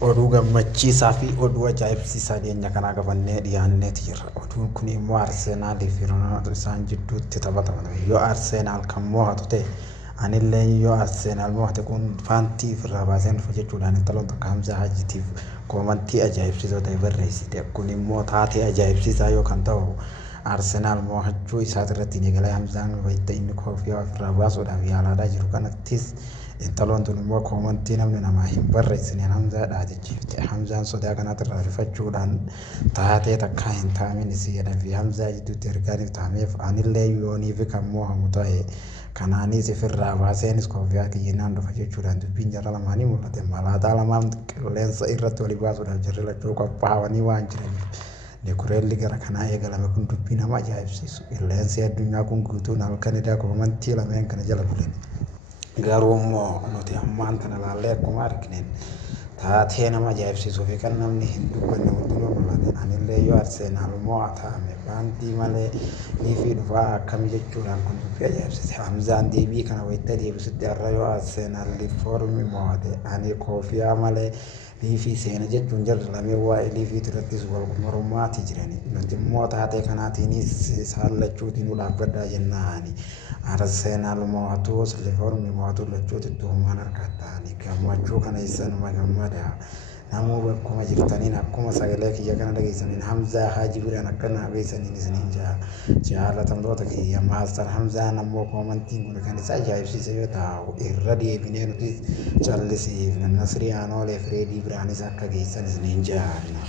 oduu gammachiisaa fi oduu ajaa'ibsiisaa dhiyeenya kanaa qabannee dhiyaanneeti jirra. Oduun kun immoo Arseenaalii fi Roonaaldoo isaan jidduutti taphataman. Yoo Arseenaal kan mo'atu ta'e anillee yoo Arseenaal mo'ate kun faantii ofirraa baaseen dhufa jechuudhaan intaloota akka Hamzaa Hajjitiif koomantii ajaa'ibsiisoo ta'e barreessite. Kun immoo taatee ajaa'ibsiisaa yoo kan ta'u Arseenaal mo'achuu isaatirratti eegalee Hamzaan wayita inni koofiyyaa ofirraa baasuudhaaf yaalaadhaa jiru kanattis intaloon tun immoo koomantii namni namaa hin barreessineen Hamzaadhaa jechiifte. Hamzaan sodaa kanaatirraa rifachuudhaan taatee takkaa hin taamin isii jedhan fi Hamzaa jidduutti ergaaniif taameef anillee yooniif kan mo'amu ta'e kanaanis ofirraa baaseenis koofiyyaa kiyyinaan dhufa jechuudhaan dubbiin jarra lamaanii mul'ate. Malaataa lamaan qilleensa irratti walii baasuudhaaf jarri lachuu qophaa'anii waan jiraniif. Dekoreelli gara kanaa eegalame kun dubbii nama ajaa'ibsiisu. Qilleensi addunyaa kun guutuun halkanidha koomantii lameen kana jala bulan. Garuu immoo nuti ammaan kana ilaallee akkuma argineen taatee nama ajaa'ibsiisuu fi kan namni hin dubbanne hundinuu mul'ate. Anillee yoo Arseenaal mo'atame baantii malee liifii dhufaa akkami jechuudhaan kun dubbii ajaa'ibsiise. Hamzaan deebii kana wayita deebisutti har'a yoo Arseenaal liifoormi mo'ate ani koofiyyaa malee liifii seena jechuun jarri lameen waa'ee liifiitu irrattis wal mormaati jirani. Nuti immoo taatee kanaatiinis isaan lachuutiin dhaabbadhaa jennaani. Arseenaal mo'atus liifoormi mo'atu lachuutti tuumaan harkattaani. Gammachuu kana isaan gammada. Namuu bakkuma jirtaniin akkuma sagalee kiyya kana dhageessaniin Hamzaa Haaji biraan akkana beeksaniin isiniin jaalatamtoota kiyya maastar Hamzaan ammoo koomantiin kun kan isa ajaa'ibsiise yoo ta'u irra deebinee nuti callisiif Nasrii Aanoolee Fireedii biraanis akka geessan isiniin jaalla.